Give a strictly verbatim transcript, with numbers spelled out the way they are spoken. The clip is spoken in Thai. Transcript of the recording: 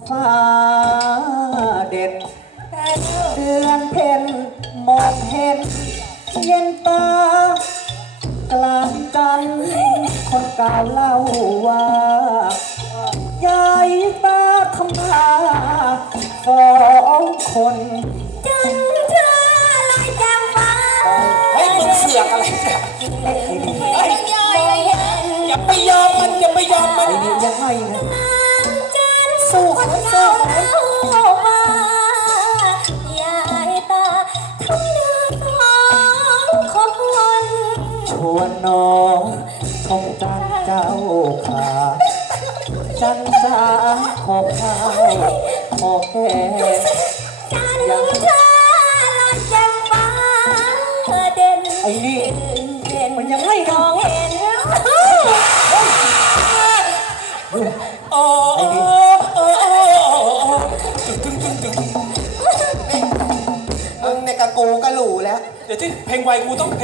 ฟ้าเด็ดเดือนเพ็ญมองเห็นเย็นตากลางจันทร์คนเก่าเล่าว่ายายตาทำท่าสองคนจันทราลอยจางฟ้าเฮ้ยมึงเสือกอะไรเนี่ยไอ้ไอ้นี่ยอยเห็นอย่าไปยอมมันอย่าไปยอมมันไอ้นี่ยังไงนะน้ำจันทร์สู่คนเก่าเล่ามายายตาทำนาสองคนชวนน้องชมจันเจ้าขาจันสาขอข้าวขอแก่จันทราลอยจางฟ้าเด่นไอ้นี่มันยังไงมนะองเห็นโอ้โอ้โอ้มึงในกระกูกระหลูแล้วเดี๋ยวที่เพลงไวกูต้อง